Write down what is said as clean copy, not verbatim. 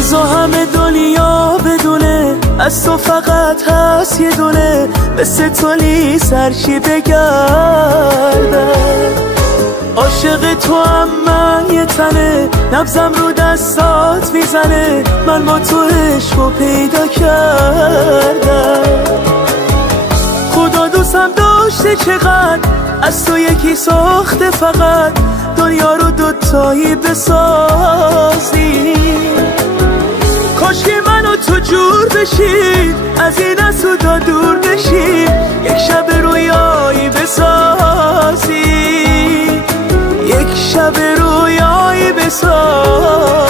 بزا همه دنیا بدونه از تو فقط هست یه دونه، مثل تو نیست هرچی بگردم. عاشق تو هم من یه تنه، نبضم رو دستات میزنه، من با تو عشقو پیدا کردم. خدا دوستم داشته چقدر، از تو یکی ساخته فقط، دنیا رو دوتایی بسازی. کاش که من و تو جور بشیم، از این اسودا دور بشیم، یک شب رویایی بسازی، یک شب رویایی بسازی.